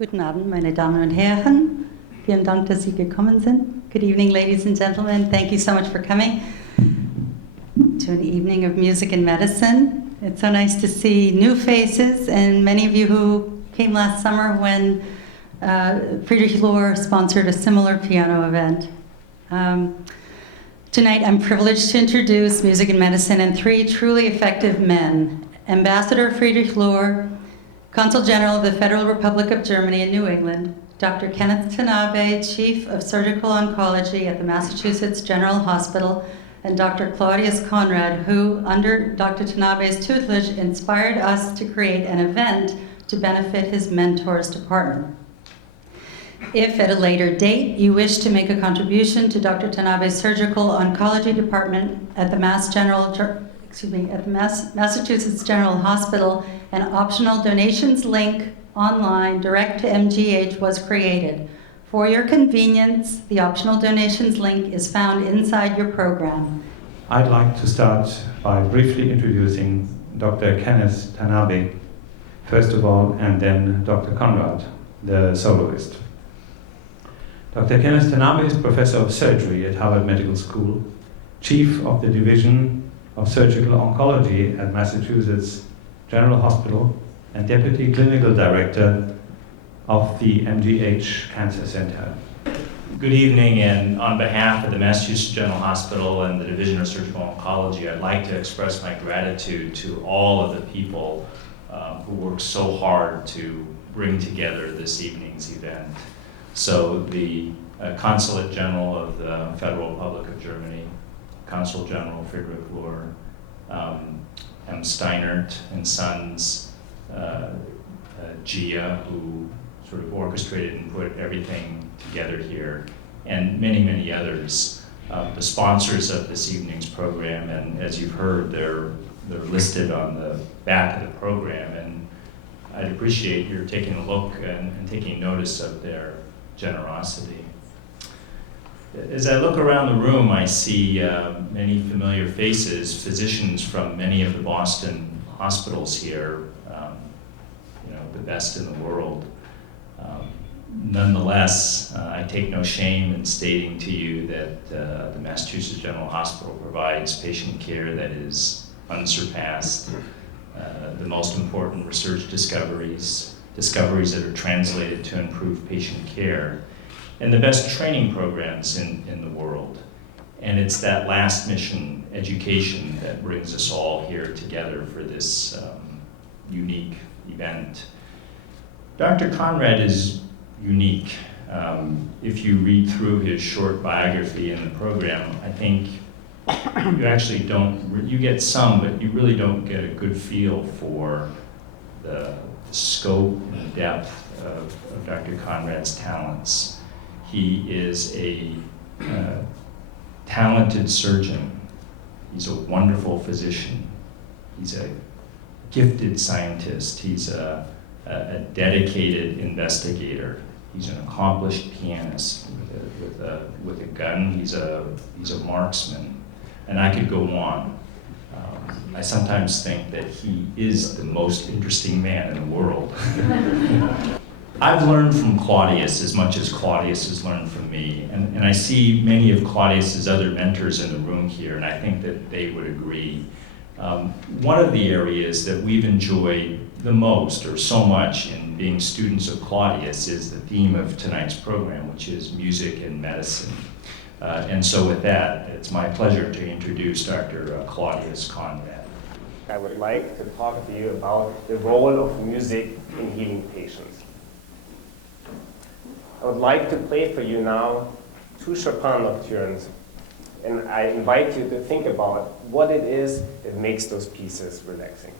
Guten Abend, meine Damen und Herren. Vielen Dank, dass Sie gekommen sind. Good evening, ladies and gentlemen. Thank you so much for coming to an evening of music and medicine. It's so nice to see new faces and many of you who came last summer when Friedrich Löhr sponsored a similar piano event. Tonight, I'm privileged to introduce music and medicine and three truly effective men: Ambassador Friedrich Löhr, Consul General of the Federal Republic of Germany in New England, Dr. Kenneth Tanabe, Chief of Surgical Oncology at the Massachusetts General Hospital, and Dr. Claudius Conrad, who, under Dr. Tanabe's tutelage, inspired us to create an event to benefit his mentor's department. If at a later date you wish to make a contribution to Dr. Tanabe's surgical oncology department at the Massachusetts General Hospital, an optional donations link online direct to MGH was created. For your convenience, the optional donations link is found inside your program. I'd like to start by briefly introducing Dr. Kenneth Tanabe, first of all, and then Dr. Conrad, the soloist. Dr. Kenneth Tanabe is Professor of Surgery at Harvard Medical School, Chief of the Division of Surgical Oncology at Massachusetts General Hospital, and Deputy Clinical Director of the MGH Cancer Center. Good evening, and on behalf of the Massachusetts General Hospital and the Division of Surgical Oncology, I'd like to express my gratitude to all of the people who worked so hard to bring together this evening's event. So the Consulate General of the Federal Republic of Germany, Consul General Friedrich Löhr, M. Steinert and Sons, Gia, who sort of orchestrated and put everything together here, and many, many others. The sponsors of this evening's program, and as you've heard, they're listed on the back of the program, and I'd appreciate your taking a look and taking notice of their generosity. As I look around the room, I see many familiar faces, physicians from many of the Boston hospitals here, the best in the world. Nonetheless, I take no shame in stating to you that the Massachusetts General Hospital provides patient care that is unsurpassed. The most important research discoveries that are translated to improve patient care, and the best training programs in the world. And it's that last mission, education, that brings us all here together for this unique event. Dr. Conrad is unique. If you read through his short biography in the program, I think you actually you get some, but you really don't get a good feel for the scope and depth of Dr. Conrad's talents. He is a talented surgeon. He's a wonderful physician. He's a gifted scientist. He's a dedicated investigator. He's an accomplished pianist with a gun. He's a marksman, and I could go on. I sometimes think that he is the most interesting man in the world. I've learned from Claudius as much as Claudius has learned from me, and I see many of Claudius's other mentors in the room here, and I think that they would agree. One of the areas that we've enjoyed the most, or so much, in being students of Claudius is the theme of tonight's program, which is music and medicine. And so with that, it's my pleasure to introduce Dr. Claudius Conrad. I would like to talk to you about the role of music in healing patients. I would like to play for you now two Chopin nocturnes, and I invite you to think about what it is that makes those pieces relaxing.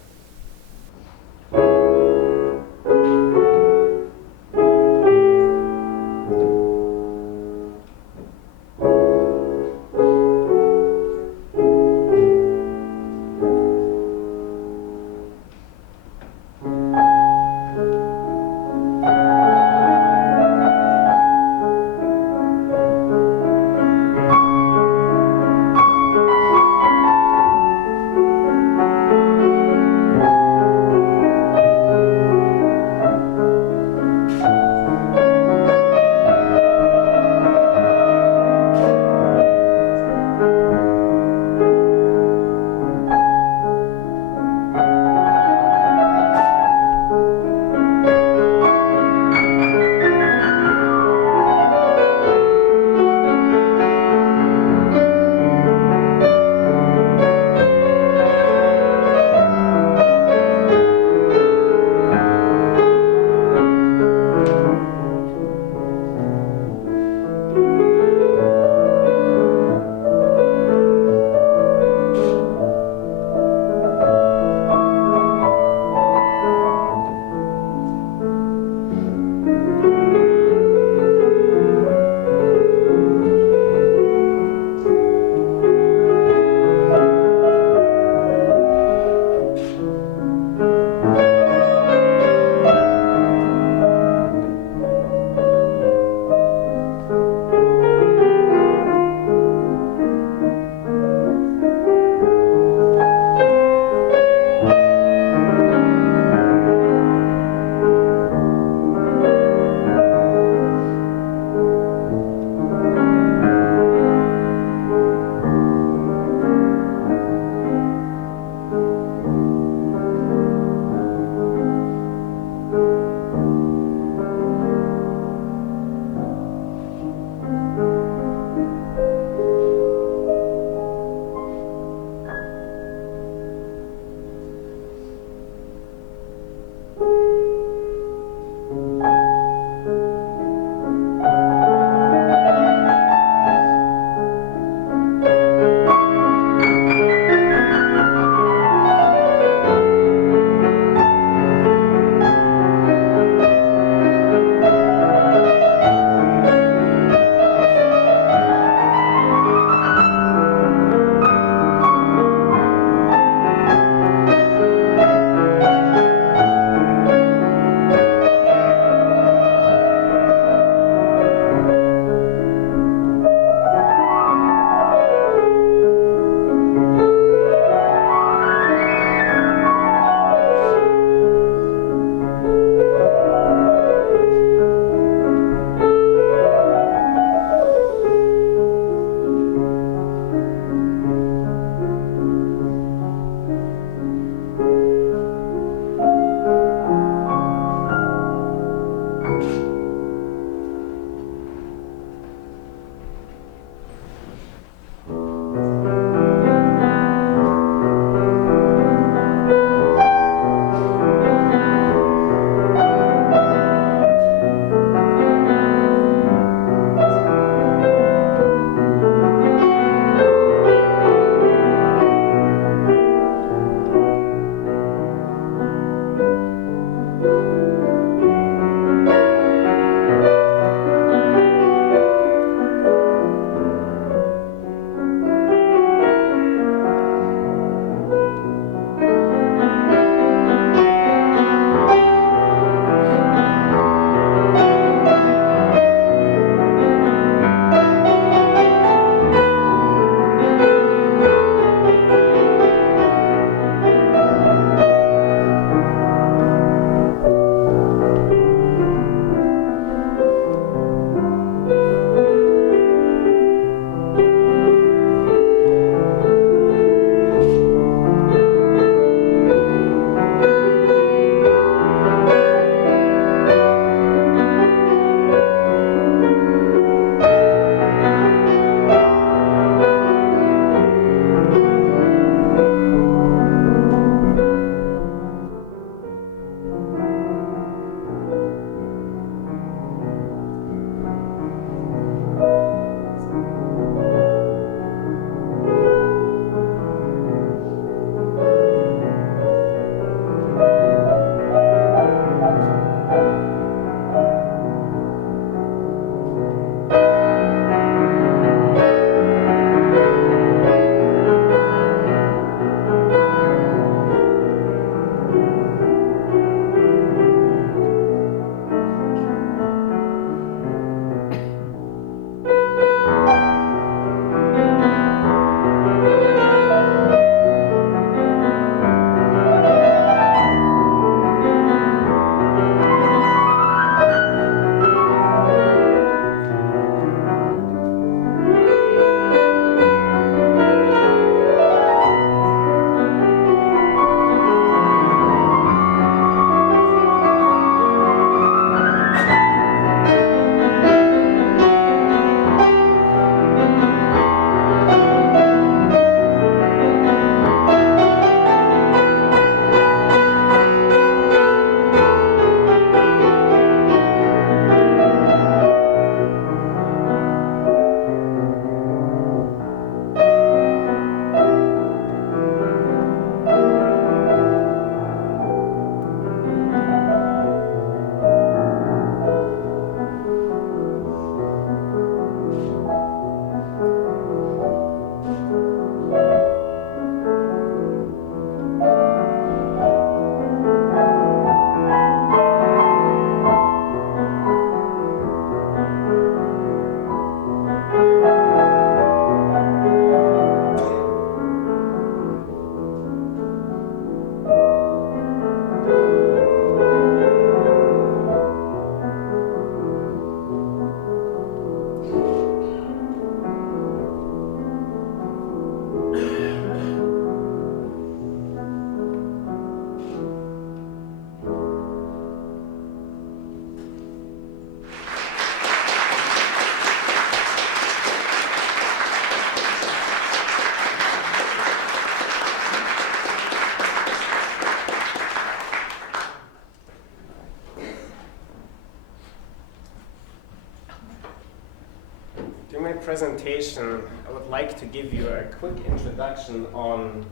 In my presentation, I would like to give you a quick introduction on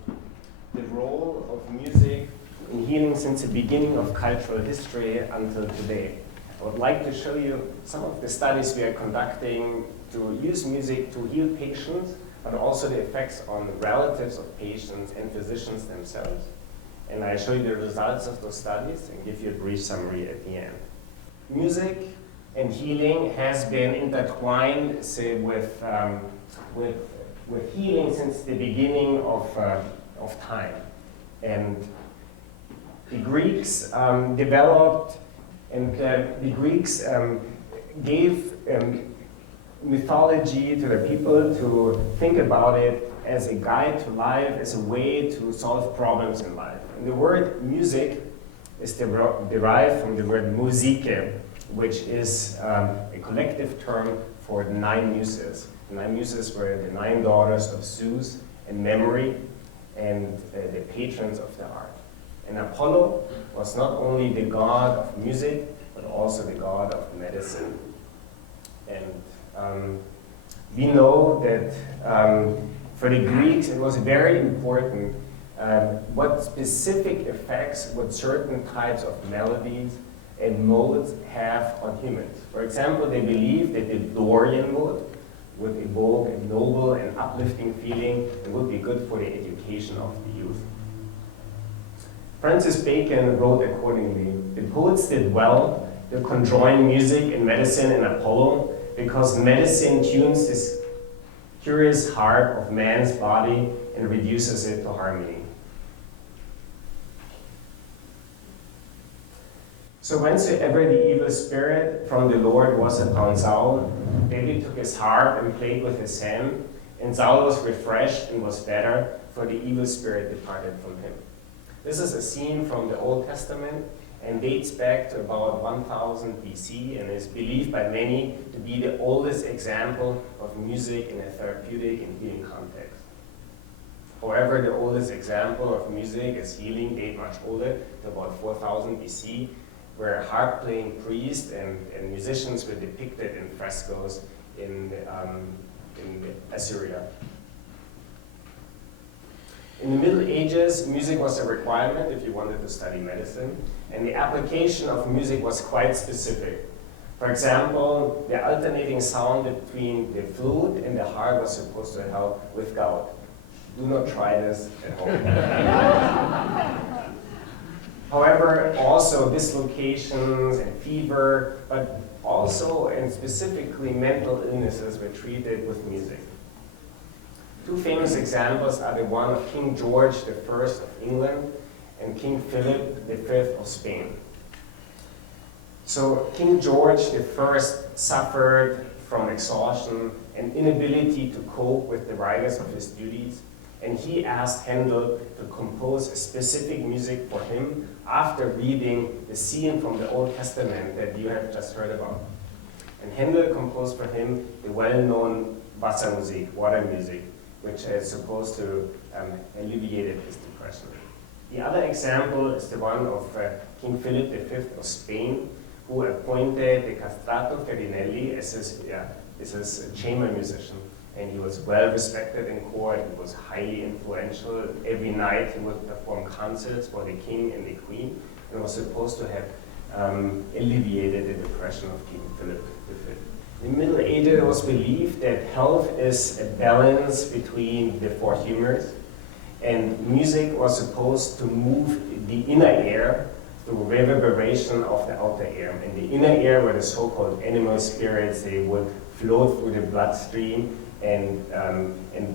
the role of music in healing since the beginning of cultural history until today. I would like to show you some of the studies we are conducting to use music to heal patients, but also the effects on relatives of patients and physicians themselves. And I show you the results of those studies and give you a brief summary at the end. Music and healing has been intertwined, say, with healing since the beginning of time. And the Greeks developed, and the Greeks gave mythology to the people to think about it as a guide to life, as a way to solve problems in life. And the word music is derived from the word musike, which is a collective term for the 9 muses. The 9 muses were the 9 daughters of Zeus in memory and the patrons of the art. And Apollo was not only the god of music, but also the god of medicine. And we know that for the Greeks it was very important what specific effects would certain types of melodies and modes have on humans. For example, they believed that the Dorian mode would evoke a noble and uplifting feeling and would be good for the education of the youth. Francis Bacon wrote accordingly, "The poets did well to conjoin music and medicine in Apollo, because medicine tunes this curious harp of man's body and reduces it to harmony." So whensoever the evil spirit from the Lord was upon Saul, David took his harp and played with his hand, and Saul was refreshed and was better, for the evil spirit departed from him. This is a scene from the Old Testament and dates back to about 1000 BC and is believed by many to be the oldest example of music in a therapeutic and healing context. However, the oldest example of music as healing date much older, to about 4000 BC, where harp-playing priests and musicians were depicted in frescoes in Assyria. In the Middle Ages, music was a requirement if you wanted to study medicine, and the application of music was quite specific. For example, the alternating sound between the flute and the harp was supposed to help with gout. Do not try this at home. However, also dislocations and fever, but also and specifically mental illnesses were treated with music. 2 famous examples are the one of King George I of England and King Philip V of Spain. So King George I suffered from exhaustion and inability to cope with the rigors of his duties, and he asked Handel to compose a specific music for him after reading the scene from the Old Testament that you have just heard about. And Handel composed for him the well-known Wassermusik, water music, which is supposed to alleviate his depression. The other example is the one of King Philip V of Spain, who appointed the Castrato Ferdinelli as his chamber musician. And he was well respected in court, he was highly influential. Every night he would perform concerts for the king and the queen, and was supposed to have alleviated the depression of King Philip V. In the Middle Ages, it was believed that health is a balance between the 4 humors, and music was supposed to move the inner air through reverberation of the outer air. And the inner air were the so-called animal spirits. They would flow through the bloodstream and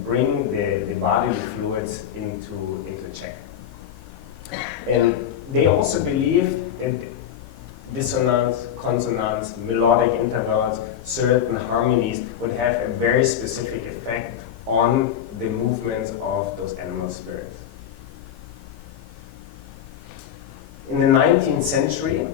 bring the bodily fluids into check. And they also believed that dissonance, consonance, melodic intervals, certain harmonies would have a very specific effect on the movements of those animal spirits. In the 19th century,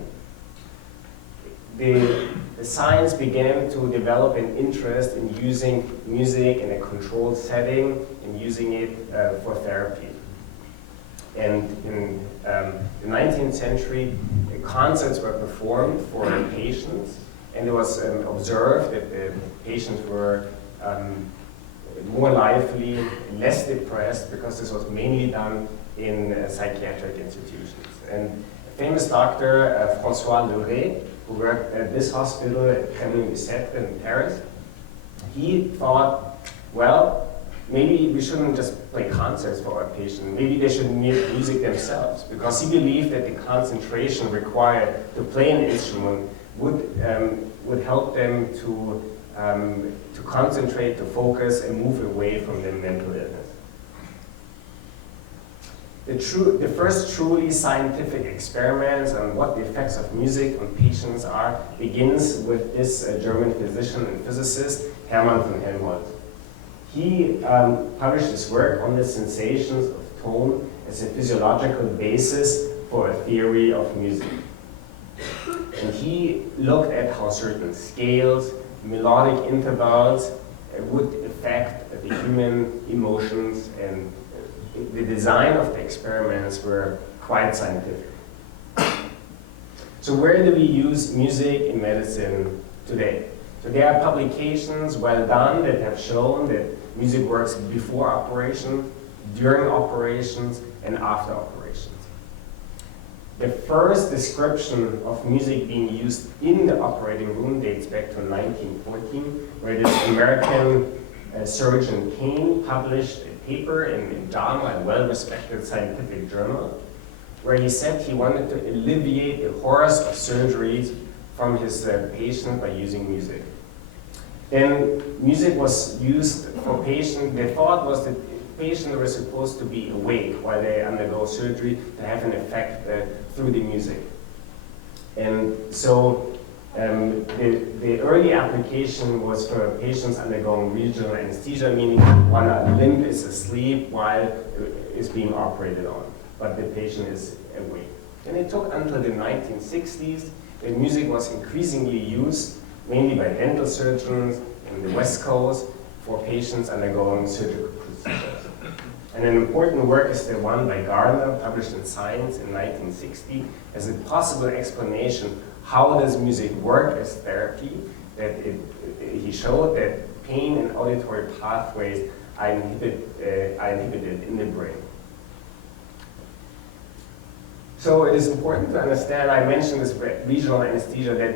the science began to develop an interest in using music in a controlled setting and using it for therapy. And in the 19th century, concerts were performed for patients, and it was observed that the patients were more lively, less depressed, because this was mainly done in psychiatric institutions. And a famous doctor, Friedrich Löhr, who worked at this hospital at Kremlin-Bicêtre in Paris, he thought, well, maybe we shouldn't just play concerts for our patients. Maybe they should make music themselves, because he believed that the concentration required to play an instrument would help them to concentrate, to focus, and move away from their mental illness. The first truly scientific experiments on what the effects of music on patients are begins with this German physician and physicist, Hermann von Helmholtz. He published his work on the sensations of tone as a physiological basis for a theory of music. And he looked at how certain scales, melodic intervals would affect the human emotions, and the design of the experiments were quite scientific. So where do we use music in medicine today? So there are publications well done that have shown that music works before operation, during operations, and after operations. The first description of music being used in the operating room dates back to 1914, where this American surgeon Kane published a paper in JAMA, a well-respected scientific journal, where he said he wanted to alleviate the horrors of surgeries from his patient by using music. Then music was used for patients. The thought was that patients were supposed to be awake while they undergo surgery to have an effect through the music. And so the early application was for patients undergoing regional anesthesia, meaning one limb is asleep while it's being operated on, but the patient is awake. And it took until the 1960s that music was increasingly used, mainly by dental surgeons in the West Coast, for patients undergoing surgical procedures. And an important work is the one by Gardner, published in Science in 1960, as a possible explanation how does music work as therapy, that he showed that pain and auditory pathways are inhibited in the brain. So it is important to understand, I mentioned this regional anesthesia, that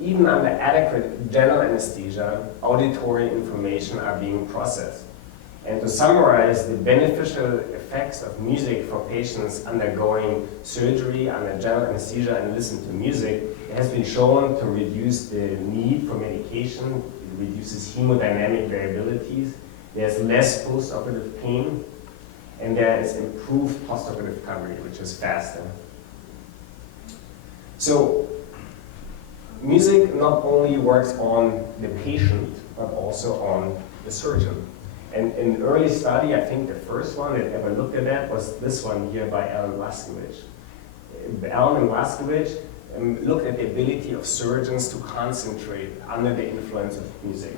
even under adequate general anesthesia, auditory information are being processed. And to summarize the beneficial effects of music for patients undergoing surgery under general anesthesia and listen to music, it has been shown to reduce the need for medication, it reduces hemodynamic variabilities, there's less postoperative pain, and there is improved postoperative recovery, which is faster. So, music not only works on the patient, but also on the surgeon. And in an early study, I think the first one that ever looked at that was this one here by Alan Waskiewicz. Alan and Waskiewicz looked at the ability of surgeons to concentrate under the influence of music.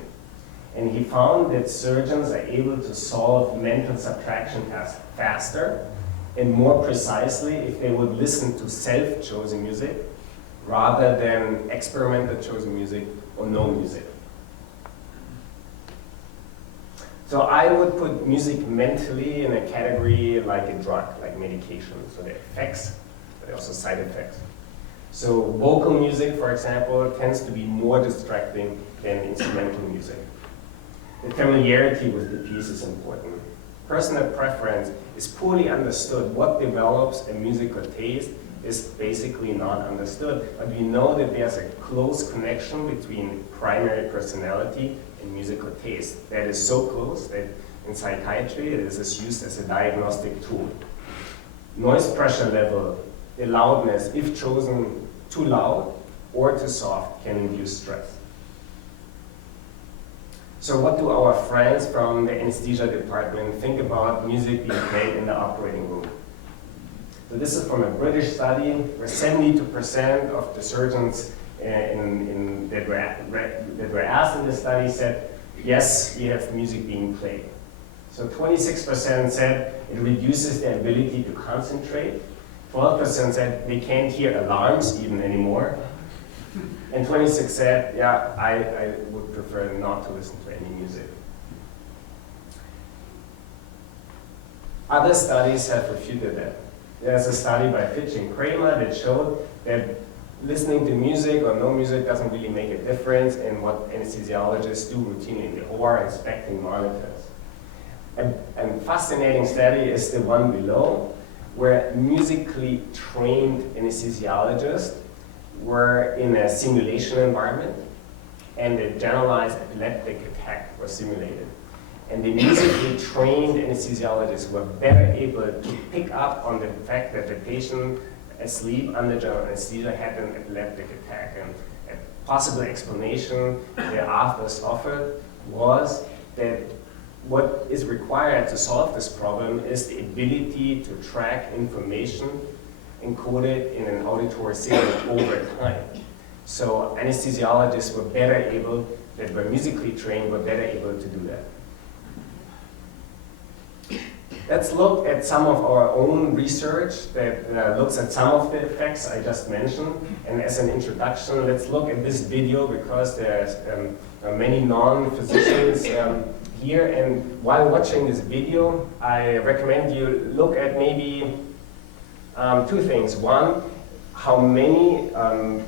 And he found that surgeons are able to solve mental subtraction tasks faster and more precisely if they would listen to self-chosen music rather than experimental chosen music or no music. So I would put music mentally in a category like a drug, like medication. So the effects, but also side effects. So vocal music, for example, tends to be more distracting than instrumental music. The familiarity with the piece is important. Personal preference is poorly understood. What develops a musical taste is basically not understood. But we know that there's a close connection between primary personality and musical taste. That is so close that in psychiatry it is used as a diagnostic tool. Noise pressure level, the loudness, if chosen too loud or too soft, can induce stress. So what do our friends from the anesthesia department think about music being played in the operating room? So this is from a British study where 72% of the surgeons that were asked in the study said, yes, we have music being played. So 26% said it reduces their ability to concentrate. 12% said they can't hear alarms even anymore. And 26 said, yeah, I would prefer not to listen to any music. Other studies have refuted that. There's a study by Fitch and Kramer that showed that listening to music or no music doesn't really make a difference in what anesthesiologists do routinely in the OR inspecting monitors. A fascinating study is the one below, where musically trained anesthesiologists were in a simulation environment and a generalized epileptic attack was simulated. And the musically trained anesthesiologists were better able to pick up on the fact that the patient asleep under general anesthesia had an epileptic attack. And a possible explanation the authors offered was that what is required to solve this problem is the ability to track information encoded in an auditory signal over time. So anesthesiologists were better able, that were musically trained, were better able to do that. Let's look at some of our own research that looks at some of the effects I just mentioned. And as an introduction, let's look at this video because there's many non-physicians here. And while watching this video, I recommend you look at maybe two things. One, how many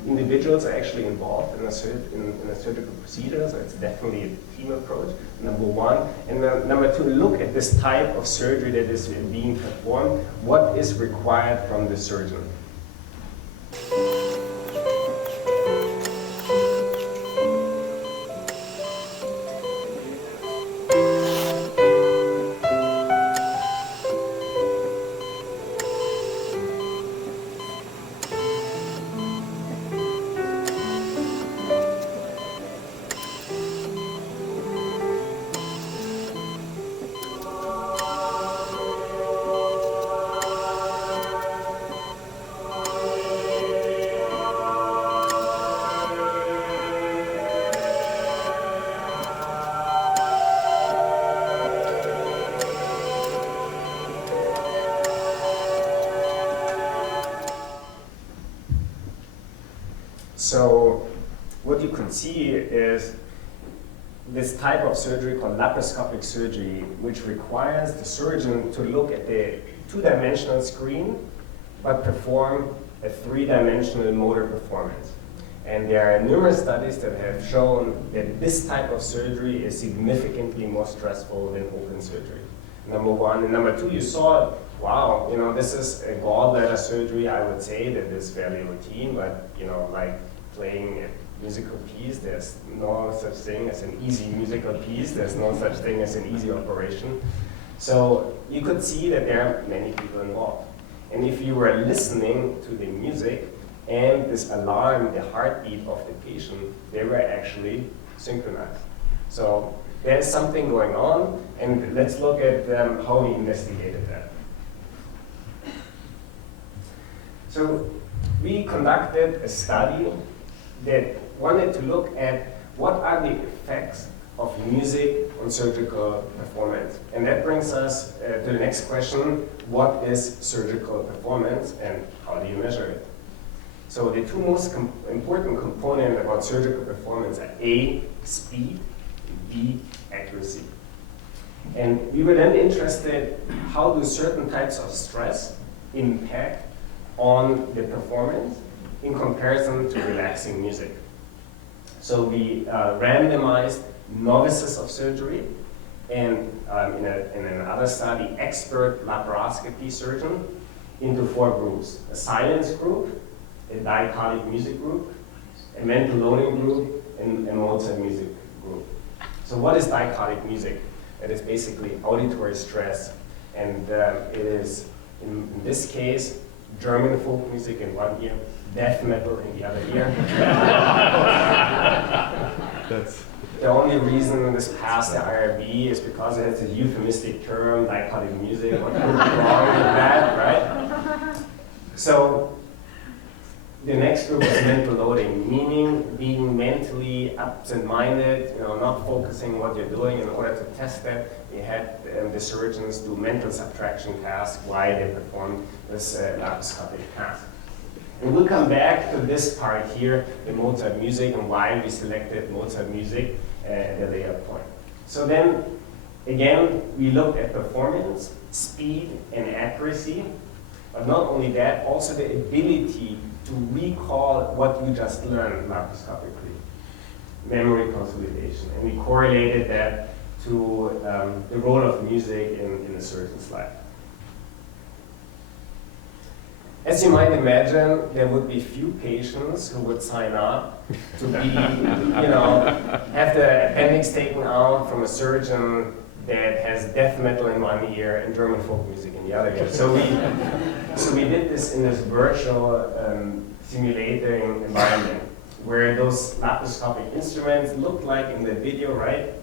individuals are actually involved in a surgical procedure, so it's definitely a team approach, number one. And number two, look at this type of surgery that is being performed. What is required from the surgeon? So what you can see is this type of surgery called laparoscopic surgery, which requires the surgeon to look at the two-dimensional screen, but perform a three-dimensional motor performance. And there are numerous studies that have shown that this type of surgery is significantly more stressful than open surgery. Number one. And number two, you saw, wow, this is a gallbladder surgery. I would say that is fairly routine, but like playing a musical piece, there's no such thing as an easy musical piece. There's no such thing as an easy operation. So you could see that there are many people involved. And if you were listening to the music and this alarm, the heartbeat of the patient, they were actually synchronized. So there's something going on, and let's look at how we investigated that. So we conducted a study that wanted to look at what are the effects of music on surgical performance. And that brings us to the next question: what is surgical performance and how do you measure it? So the two most important components about surgical performance are A, speed, B, accuracy. And we were then interested, how do certain types of stress impact on the performance in comparison to relaxing music. So we randomized novices of surgery and in another study, expert laparoscopy surgeon into 4 groups: a silence group, a diatonic music group, a mental loading group, and a Mozart music group. So what is diatonic music? It is basically auditory stress, and it is, in this case, German folk music in one ear, death metal in the other ear. That's The only reason this passed the IRB is because it has a euphemistic term, diatonic music. What could be wrong with that, right? So the next group is mental loading, meaning being mentally absent-minded, not focusing on what you're doing. In order to test that, we had the surgeons do mental subtraction tasks while they performed this laparoscopic task. And we'll come back to this part here, the Mozart music, and why we selected Mozart music at a later point. So then, again, we looked at performance, speed, and accuracy. But not only that, also the ability to recall what you just learned laparoscopically, memory consolidation. And we correlated that to the role of music in a surgeon's life. As you might imagine, there would be few patients who would sign up to be, have the appendix taken out from a surgeon that has death metal in one ear and German folk music in the other ear. So we did this in this virtual simulating environment where those laparoscopic instruments look like in the video, right?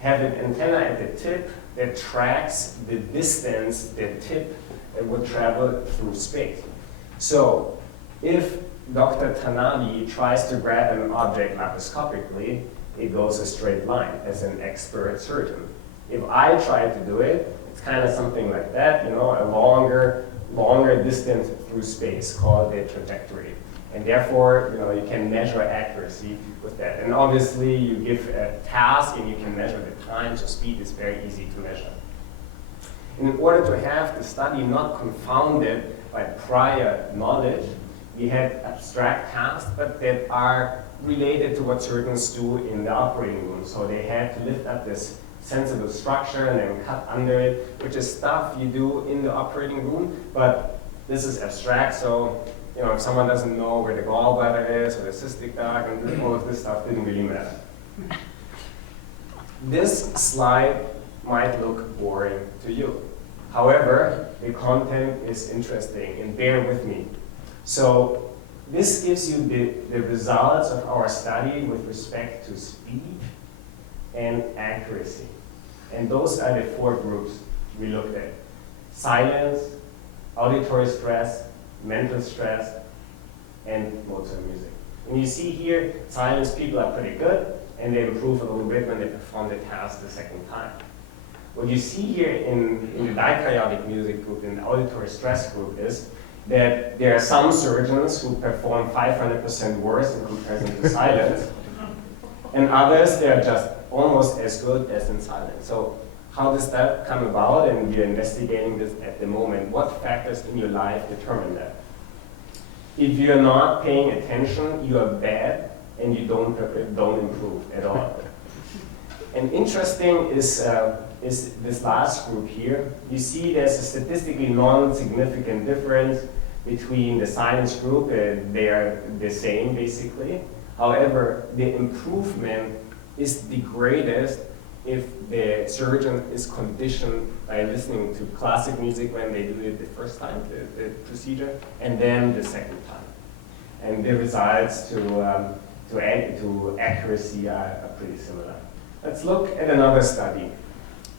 Have an antenna at the tip that tracks the distance the tip would travel through space. So if Dr. Tanabe tries to grab an object laparoscopically, it goes a straight line as an expert surgeon. If I try to do it, it's kind of something like that, a longer distance through space called a trajectory. And therefore, you can measure accuracy with that. And obviously, you give a task and you can measure the time, so speed is very easy to measure. And in order to have the study not confounded by prior knowledge, we had abstract tasks, but that are related to what surgeons do in the operating room. So they had to lift up this sensible structure and then cut under it, which is stuff you do in the operating room, but this is abstract, so if someone doesn't know where the gallbladder is or the cystic duct and all of this stuff didn't really matter. This slide might look boring to you. However, the content is interesting, and bear with me. So this gives you the results of our study with respect to speed and accuracy. And those are the 4 groups we looked at: silence, auditory stress, mental stress, and Mozart music. And you see here, silence people are pretty good, and they improve a little bit when they perform the task the second time. What you see here in the dikaryotic music group, in the auditory stress group, is that there are some surgeons who perform 500% worse in comparison to silence, and others, they are just almost as good as in silence. So how does that come about? And we are investigating this at the moment. What factors in your life determine that? If you're not paying attention, you are bad, and you don't improve at all. And interesting is this last group here. You see there's a statistically non-significant difference between the silence group. They are the same, basically. However, the improvement is the greatest if the surgeon is conditioned by listening to classic music when they do it the first time, the procedure, and then the second time. And the results to accuracy are pretty similar. Let's look at another study.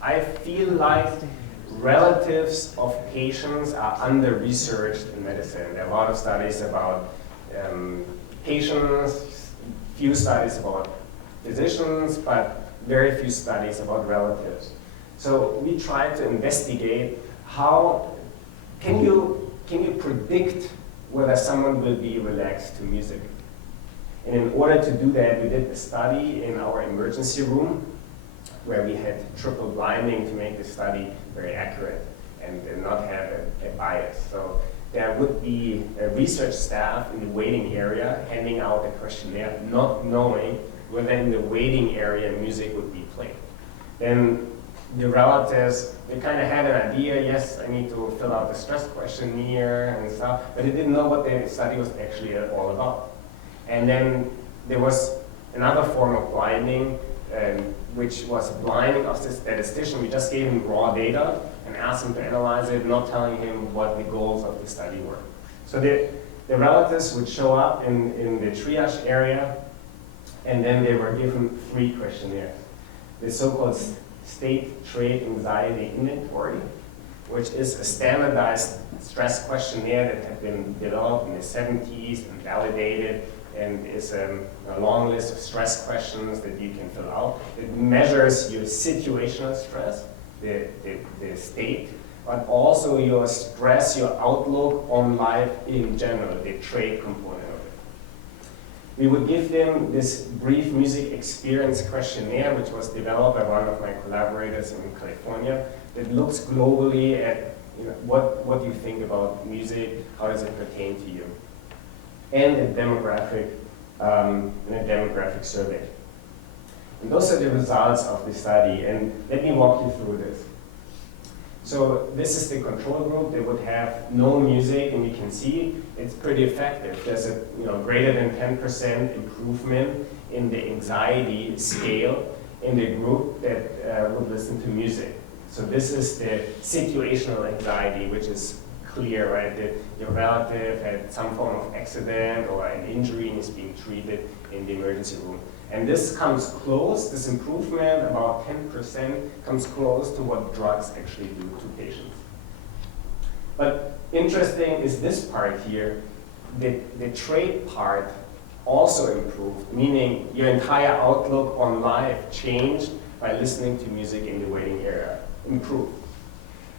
I feel like relatives of patients are under-researched in medicine. There are a lot of studies about patients, few studies about physicians, but very few studies about relatives. So we tried to investigate how can you predict whether someone will be relaxed to music. And in order to do that, we did a study in our emergency room where we had triple blinding to make the study very accurate and not have a bias. So there would be a research staff in the waiting area handing out a questionnaire, not knowing whether in the waiting area music would be played. Then the relatives, they kind of had an idea, yes, I need to fill out the stress questionnaire and stuff, but they didn't know what the study was actually all about. And then there was another form of blinding, which was blinding of the statistician. We just gave him raw data and asked him to analyze it, not telling him what the goals of the study were. So the relatives would show up in the triage area, and then they were given 3 questionnaires. The so-called State Trait Anxiety Inventory, which is a standardized stress questionnaire that had been developed in the 70s and validated, and is a long list of stress questions that you can fill out. It measures your situational stress, the state but also your stress, your outlook on life in general, the trait component of it. We would give them this brief music experience questionnaire, which was developed by one of my collaborators in California, that looks globally at what do you think about music, how does it pertain to you, and a demographic survey. And those are the results of the study, and let me walk you through this. So this is the control group. They would have no music, and you can see it's pretty effective. There's a greater than 10% improvement in the anxiety scale in the group that would listen to music. So this is the situational anxiety, which is clear, right? That your relative had some form of accident or an injury and is being treated in the emergency room. And this comes close, this improvement, about 10%, comes close to what drugs actually do to patients. But interesting is this part here, the trait part also improved, meaning your entire outlook on life changed by listening to music in the waiting area, improved.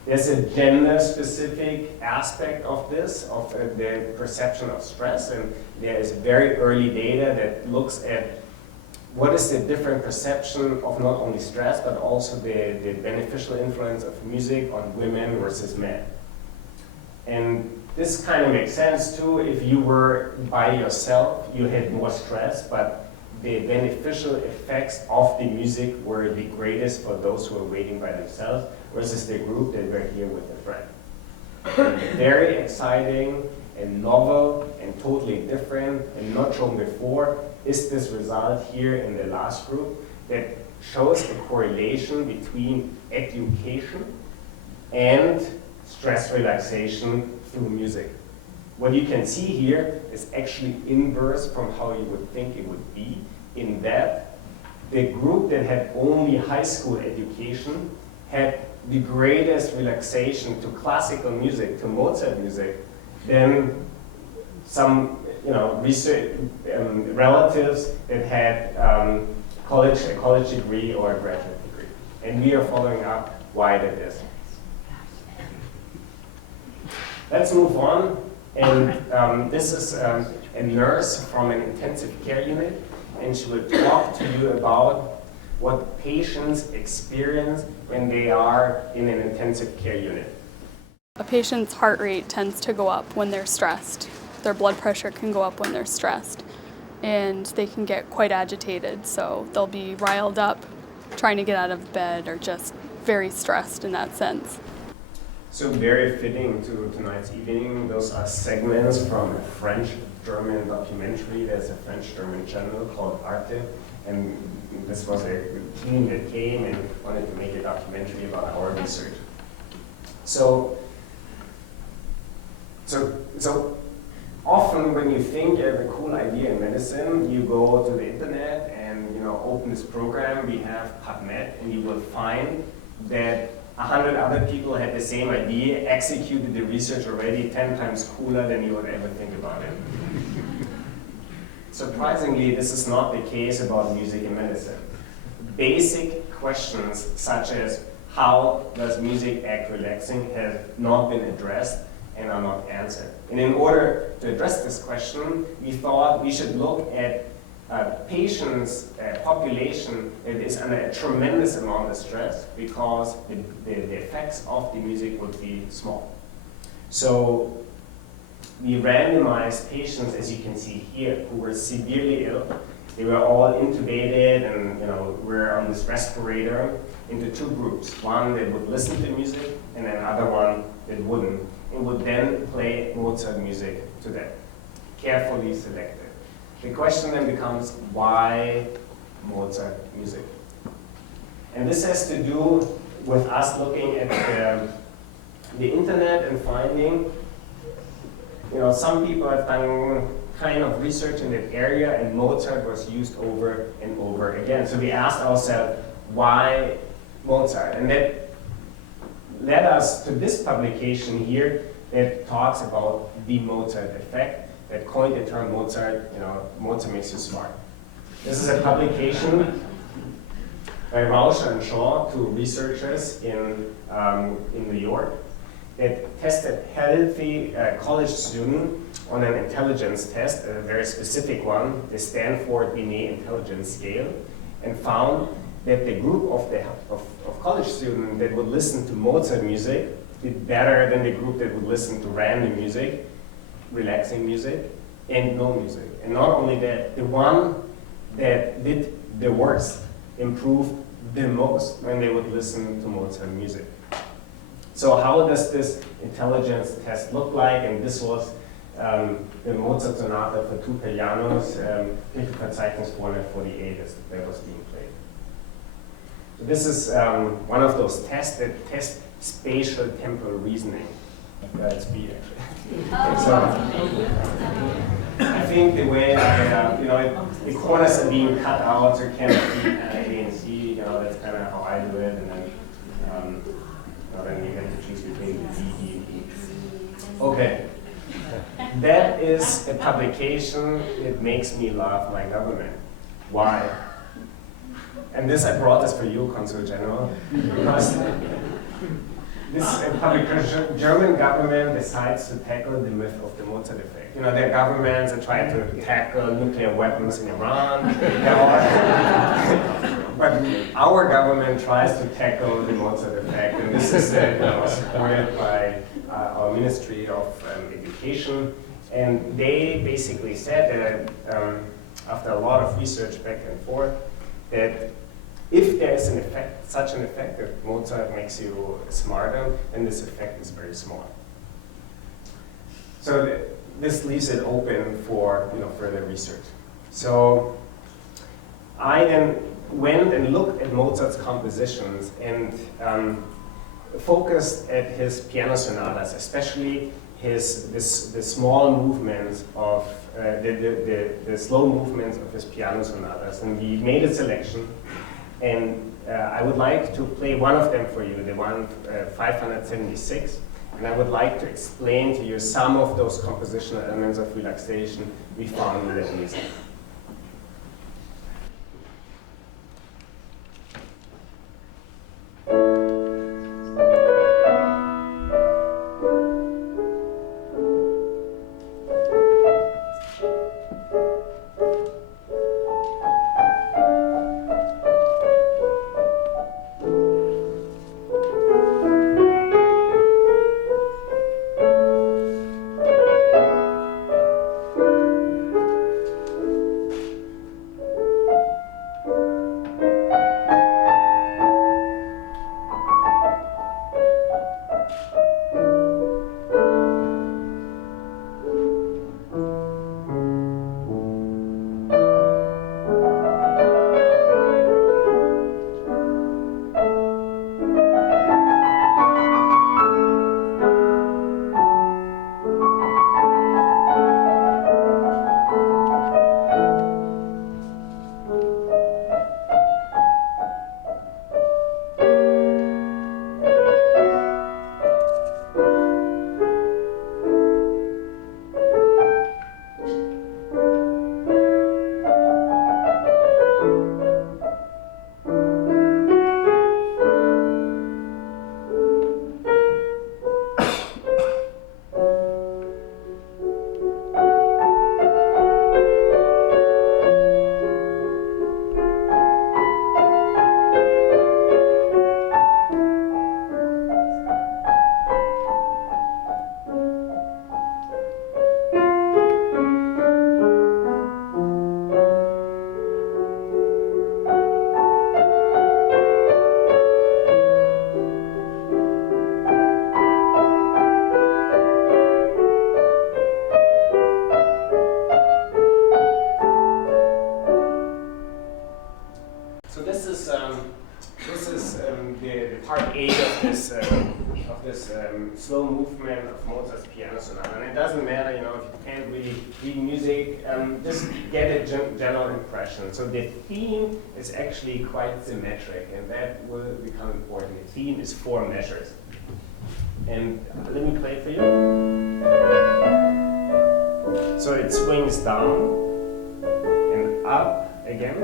There's a gender-specific aspect of this, of the perception of stress, and there is very early data that looks at what is the different perception of not only stress, but also the beneficial influence of music on women versus men. And this kind of makes sense too. If you were by yourself, you had more stress, but the beneficial effects of the music were the greatest for those who were waiting by themselves versus the group that were here with a friend. And very exciting and novel and totally different and not shown before is this result here in the last group that shows a correlation between education and stress relaxation through music. What you can see here is actually inverse from how you would think it would be, in that the group that had only high school education had the greatest relaxation to classical music, to Mozart music, than some relatives that had a college degree or a graduate degree. And we are following up why that is. Let's move on. And this is a nurse from an intensive care unit, and she will talk to you about what patients experience when they are in an intensive care unit. A patient's heart rate tends to go up when they're stressed. Their blood pressure can go up when they're stressed, and they can get quite agitated, so they'll be riled up trying to get out of bed or just very stressed in that sense. So very fitting to tonight's evening. Those are segments from a French-German documentary. There's a French-German channel called Arte, and this was a team that came and wanted to make a documentary about our research. So often when you think you have a cool idea in medicine, you go to the internet and open this program. We have PubMed, and you will find that 100 other people had the same idea, executed the research already 10 times cooler than you would ever think about it. Surprisingly, this is not the case about music in medicine. Basic questions such as how does music act relaxing have not been addressed and are not answered. And in order to address this question, we thought we should look at patients' population that is under a tremendous amount of stress because the effects of the music would be small. So we randomized patients, as you can see here, who were severely ill. They were all intubated and were on this respirator into two groups. One that would listen to music and another one that wouldn't, and would then play Mozart music to them, carefully selected. The question then becomes, why Mozart music? And this has to do with us looking at the internet and finding, some people have done kind of research in that area, and Mozart was used over and over again. So we asked ourselves, why Mozart? And that led us to this publication here that talks about the Mozart effect, that coined the term Mozart, Mozart makes you smart. This is a publication by Rausch and Shaw, two researchers in New York. that tested healthy college students on an intelligence test, a very specific one, the Stanford-Binet Intelligence Scale, and found that the group of college students that would listen to Mozart music did better than the group that would listen to random music, relaxing music, and no music. And not only that, the one that did the worst improved the most when they would listen to Mozart music. So how does this intelligence test look like? And this was the Mozart Sonata for 2 pianos, Verzeichnis 448 that was being played. So this is one of those tests that test spatial temporal reasoning. It's B actually. So I think the way the corners are being cut out, so Kenneth B, A, and C, that's kind of how I do it, and then then you have to choose between D, E, and E. Okay. That is a publication that makes me love my government. Why? And I brought this for you, Consul General, because this publication, German government decides to tackle the myth of the Mozart effect. There are governments that try to tackle nuclear weapons in Iran, but our government tries to tackle the Mozart effect, and this is supported by our Ministry of Education. And they basically said that after a lot of research back and forth, that if there is such an effect that Mozart makes you smarter, then this effect is very small. So this leaves it open for further research. So I then went and looked at Mozart's compositions and focused at his piano sonatas, especially the small movements of the slow movements of his piano sonatas, and we made a selection. And I would like to play one of them for you, the one 576, and I would like to explain to you some of those compositional elements of relaxation we found in that music. the part A of this slow movement of Mozart's piano sonata. And it doesn't matter, if you can't really read music, just get a general impression. So the theme is actually quite symmetric, and that will become important. The theme is 4 measures. And let me play it for you. So it swings down and up again.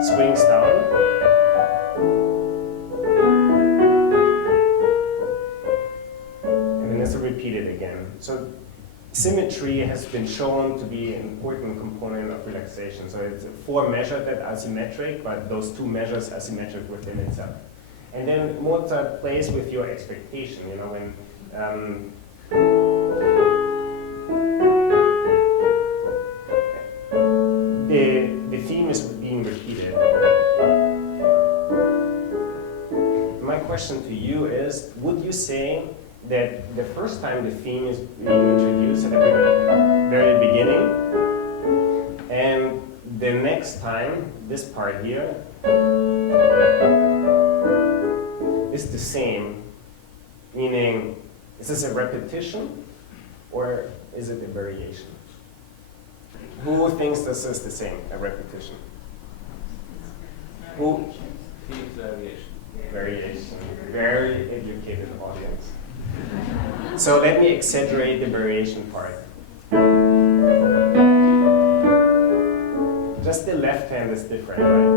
Swings down symmetry has been shown to be an important component of relaxation. So it's 4 measured that are symmetric, but those 2 measures are symmetric within itself. And then Mozart plays with your expectation, you know, when the theme is being repeated. My question to you is, would you say that the first time the theme is being introduced at the very beginning, and the next time, this part here, is the same, meaning, is this a repetition or is it a variation? Who thinks this is the same, a repetition? Who? Variation. Variation. Very educated audience. So let me exaggerate the variation part. Just the left hand is different, right?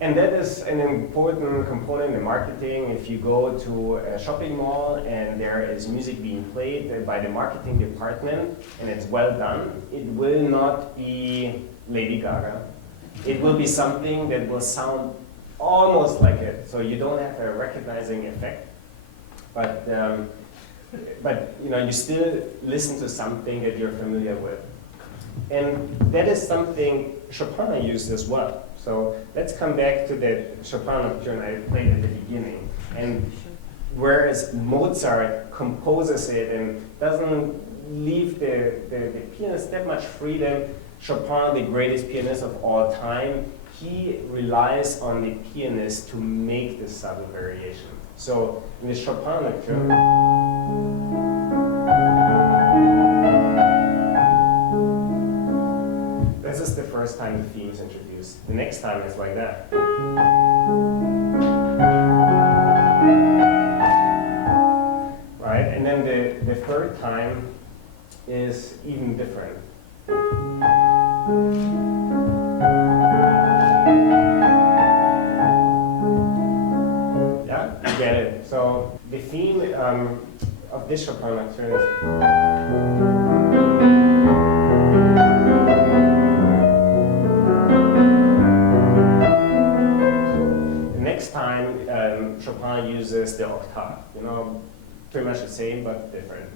And that is an important component in marketing. If you go to a shopping mall and there is music being played by the marketing department and it's well done, it will not be Lady Gaga. It will be something that will sound almost like it, so you don't have a recognizing effect. But you know, you still listen to something that you're familiar with. And that is something Chopin used as well. So let's come back to the Chopin nocturne I played at the beginning. And whereas Mozart composes it and doesn't leave the pianist that much freedom, Chopin, the greatest pianist of all time, he relies on the pianist to make this subtle variation. So in the Chopin nocturne, this is the first time the theme is introduced. The next time it's like that. Right? And then the third time is even different. Yeah, you get it. So the theme of this Chopin nocturne is time Chopin uses the octave, you know, pretty much the same but different.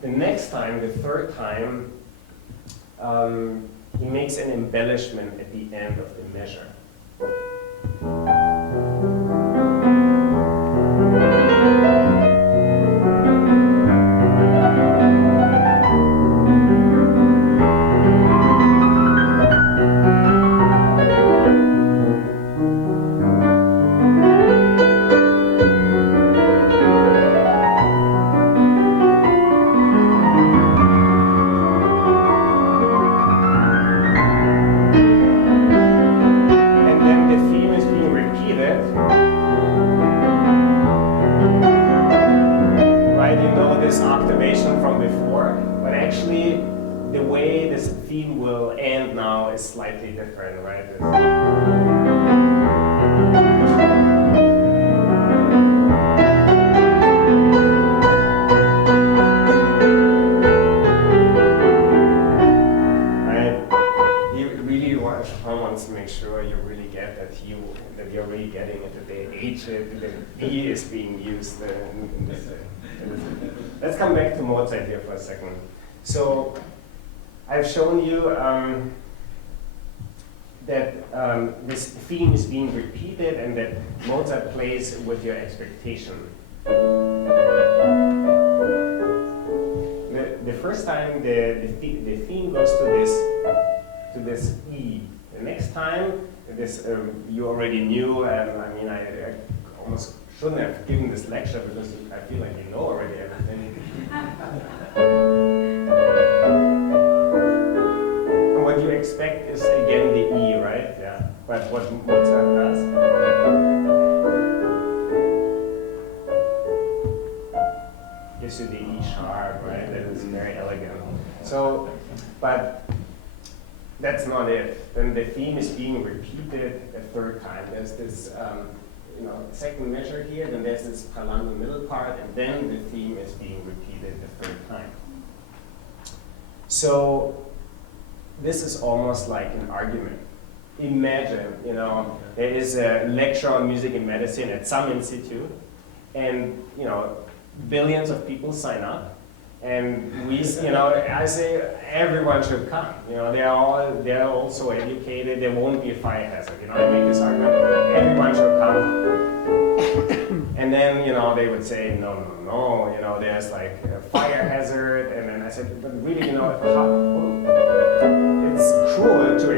The next time, the third time, he makes an embellishment at the end of the measure. Slightly different, right? Chopin wants to make sure you really get that you're really getting it, that the H, the B is being used. Let's come back to Mozart here for a second. So I've shown you that this theme is being repeated and that Mozart plays with your expectation. The first time the theme goes to this E. The next time, this you already knew, and I mean I almost shouldn't have given this lecture because I feel like you know already everything. What you expect is again the E, right? Yeah. But what Mozart does. gives you the E sharp, right? That is very elegant. So, but that's not it. Then the theme is being repeated a third time. There's this second measure here, then there's this parlando middle part, and then the theme is being repeated a third time. So this is almost like an argument. Imagine, there is a lecture on music and medicine at some institute, and billions of people sign up, and we, I say everyone should come. They're all so educated. There won't be a fire hazard. I make this argument. Everyone should come, and then they would say no. There's like a fire hazard, and then I said, but really, it's cruel to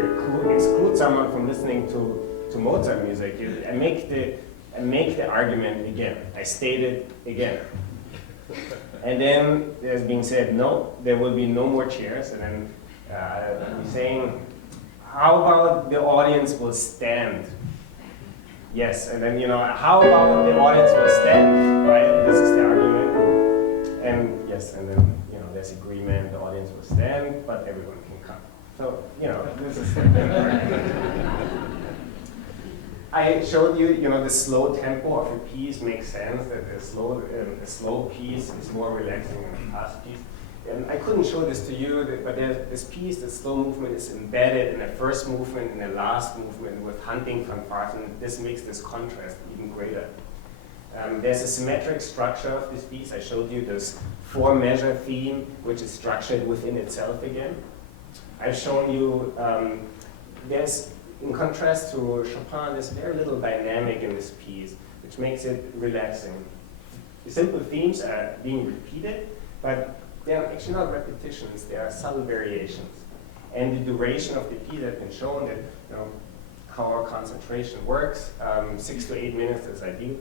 exclude someone from listening to Mozart music. I make the argument again. I state it again. And then there's being said, no, there will be no more chairs. And then I'm saying, how about the audience will stand? Yes, and then, how about the audience will stand, right? This is the argument. And yes, and then, there's agreement, the audience will stand, but everyone can come. So, this is I showed you, the slow tempo of a piece makes sense, that a slow piece is more relaxing than a fast piece. And I couldn't show this to you, but there's this piece, the slow movement is embedded in the first movement and the last movement with hunting fanfares, and this makes this contrast even greater. There's a symmetric structure of this piece. I showed you this 4-measure theme, which is structured within itself again. I've shown you, in contrast to Chopin, there's very little dynamic in this piece, which makes it relaxing. The simple themes are being repeated, but they are actually not repetitions, they are subtle variations. And the duration of the piece has been shown that how our concentration works. 6 to 8 minutes is ideal.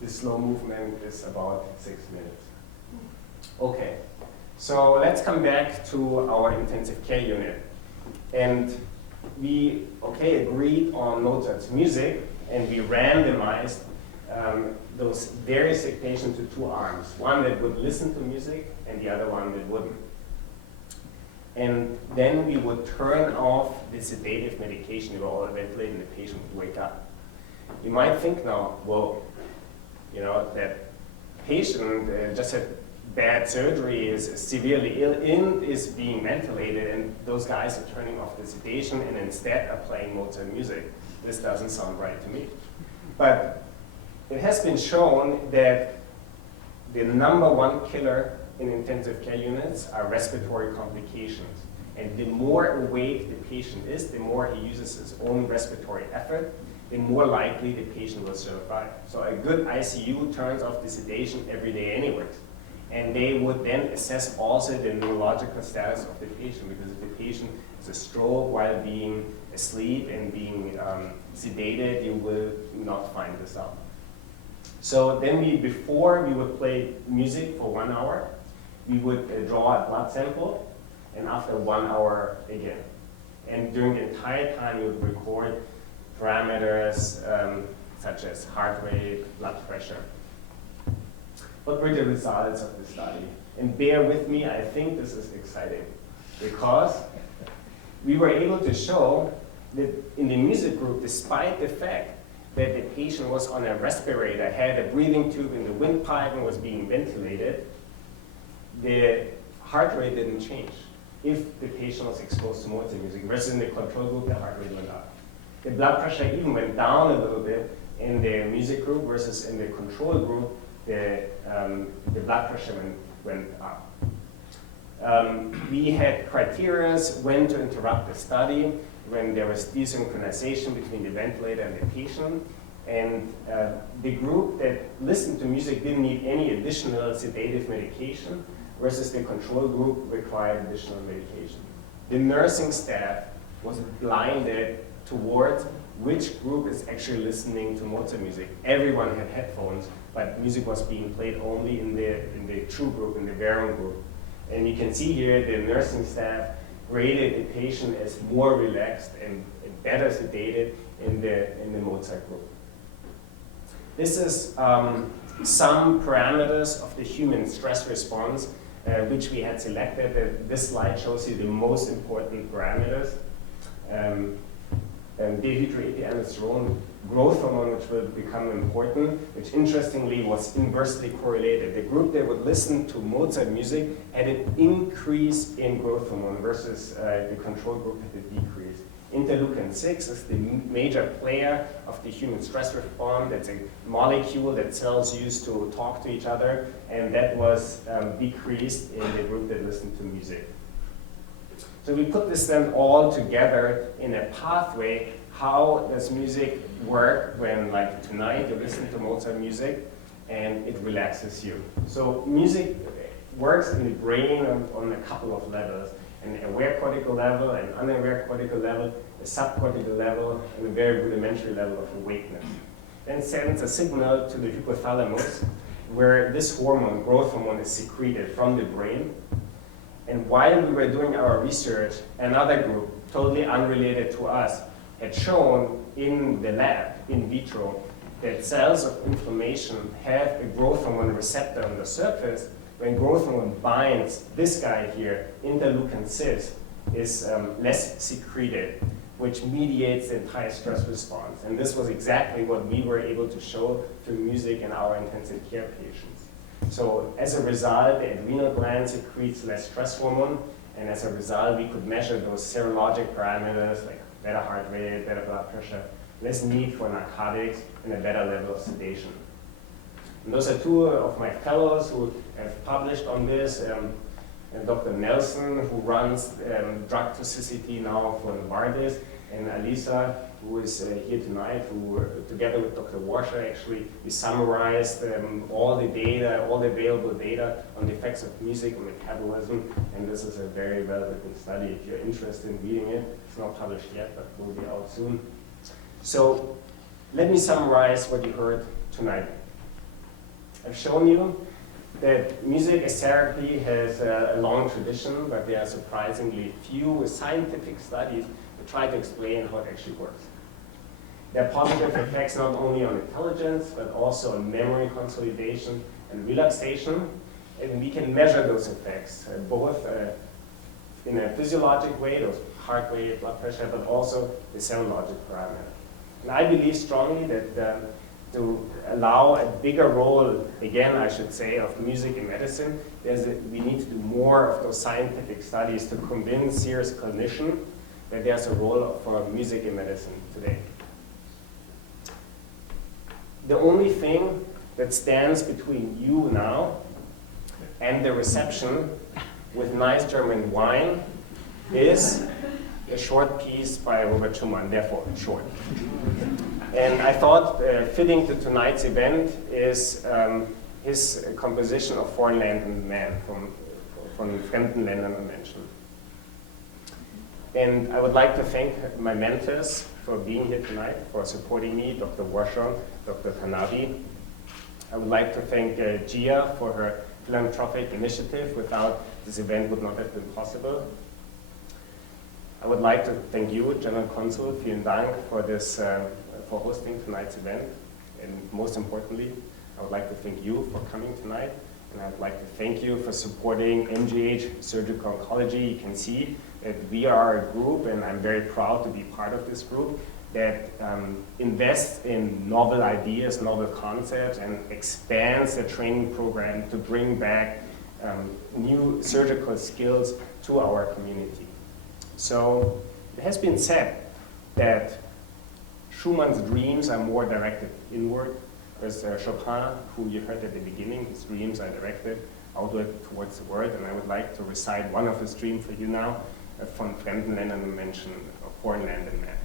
The slow movement is about 6 minutes. Okay, so let's come back to our intensive care unit. And we agreed on Mozart's music, and we randomized those very sick patients to 2 arms. One that would listen to music, and the other one that wouldn't. And then we would turn off the sedative medication. They were all ventilated, and the patient would wake up. You might think now, well, that patient just had bad surgery, is severely ill, is being ventilated, and those guys are turning off the sedation and instead are playing Mozart music. This doesn't sound right to me. But it has been shown that the #1 killer in intensive care units are respiratory complications. And the more awake the patient is, the more he uses his own respiratory effort, the more likely the patient will survive. So a good ICU turns off the sedation every day anyways. And they would then assess also the neurological status of the patient, because if the patient has a stroke while being asleep and being sedated, you will not find this out. So then before we would play music for 1 hour, we would draw a blood sample, and after 1 hour again. And during the entire time, we would record parameters such as heart rate, blood pressure. What were the results of the study? And bear with me, I think this is exciting, because we were able to show that in the music group, despite the fact that the patient was on a respirator, had a breathing tube in the windpipe and was being ventilated, the heart rate didn't change if the patient was exposed to Mozart music, versus in the control group, the heart rate went up. The blood pressure even went down a little bit in the music group versus in the control group, the blood pressure went up. We had criteria when to interrupt the study, when there was desynchronization between the ventilator and the patient. And the group that listened to music didn't need any additional sedative medication, versus the control group required additional medication. The nursing staff was blinded towards which group is actually listening to Mozart music. Everyone had headphones, but music was being played only in the true group, in the Verum group. And you can see here the nursing staff rated the patient as more relaxed and better sedated in the Mozart group. This is some parameters of the human stress response, which we had selected. This slide shows you the most important parameters. Dehydroepiandrosterone growth hormone, which will become important, which interestingly was inversely correlated. The group that would listen to Mozart music had an increase in growth hormone versus the control group had a decrease. Interleukin-6 is the major player of the human stress response. That's a molecule that cells use to talk to each other, and that was decreased in the group that listened to music. So we put this then all together in a pathway. How does music work when, like tonight, you listen to Mozart music and it relaxes you? So music works in the brain on a couple of levels: an aware cortical level, an unaware cortical level, a subcortical level, and a very rudimentary level of awakeness. Then sends a signal to the hypothalamus, where this hormone, growth hormone, is secreted from the brain. And while we were doing our research, another group, totally unrelated to us, had shown in the lab, in vitro, that cells of inflammation have a growth hormone receptor on the surface. When growth hormone binds this guy here, interleukin-6, is less secreted, which mediates the entire stress response. And this was exactly what we were able to show through music in our intensive care patients. So as a result, the adrenal gland secretes less stress hormone, and as a result, we could measure those serologic parameters like better heart rate, better blood pressure, less need for narcotics, and a better level of sedation. And those are two of my fellows who have published on this. And Dr. Nelson, who runs drug toxicity now for Novartis, and Alisa, who is here tonight, who together with Dr. Washer, actually, we summarized all the data, all the available data on the effects of music on metabolism, and this is a very well-written study. If you're interested in reading it, it's not published yet, but will be out soon. So let me summarize what you heard tonight. I've shown you that music as therapy has a long tradition, but there are surprisingly few scientific studies that try to explain how it actually works. There are positive effects not only on intelligence, but also on memory consolidation and relaxation. And we can measure those effects, both in a physiologic way, those heart rate, blood pressure, but also the serologic parameter. And I believe strongly that to allow a bigger role, again, I should say, of music in medicine, we need to do more of those scientific studies to convince serious clinicians that there's a role for music in medicine today. The only thing that stands between you now and the reception with nice German wine is a short piece by Robert Schumann, therefore short. And I thought fitting to tonight's event is his composition of Foreign Land and Man from Fremden Ländern und Menschen. And I would like to thank my mentors for being here tonight, for supporting me, Dr. Washer, Dr. Tanabe. I would like to thank Gia for her philanthropic initiative. Without this event would not have been possible. I would like to thank you, General Consul, vielen Dank for this, for hosting tonight's event. And most importantly, I would like to thank you for coming tonight. And I'd like to thank you for supporting MGH Surgical Oncology. You can see that we are a group, and I'm very proud to be part of this group, that invests in novel ideas, novel concepts, and expands the training program to bring back new surgical skills to our community. So it has been said that Schumann's dreams are more directed inward, whereas Chopin, who you heard at the beginning, his dreams are directed outward towards the world. And I would like to recite one of his dreams for you now, von Fremden Ländern und Menschen, of Foreign Land and Man.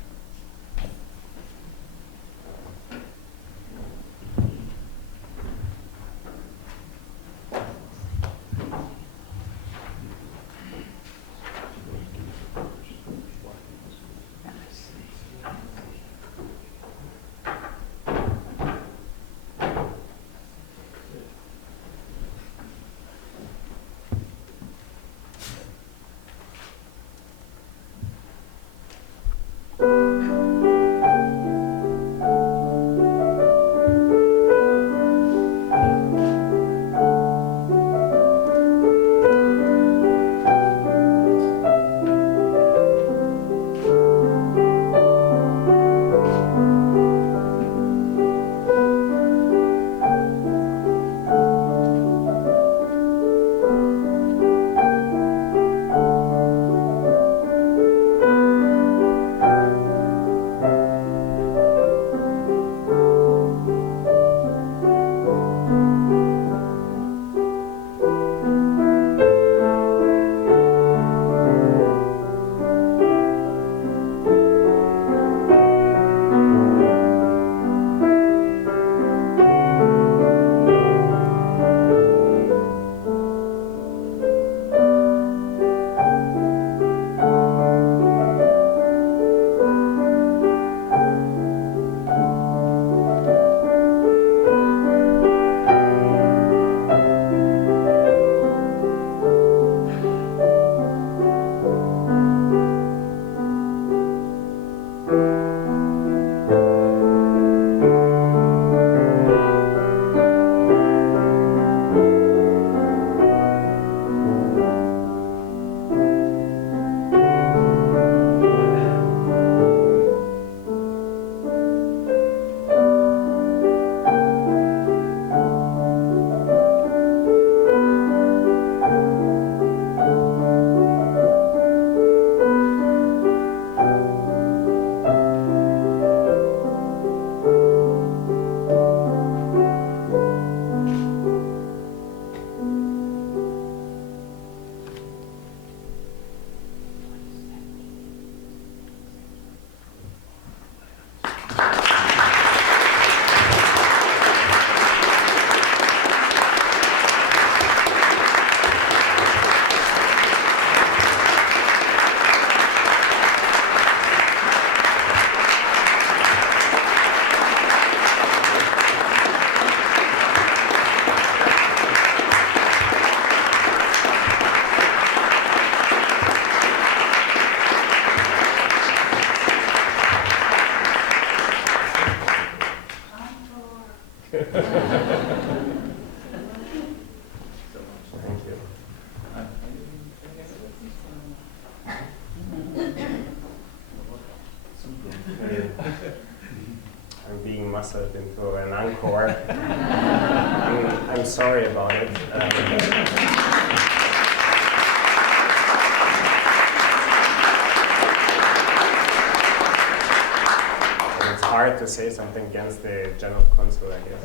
Thank you. I'm being muscled into an encore. I'm sorry about it. It's hard to say something against the General Consul, I guess.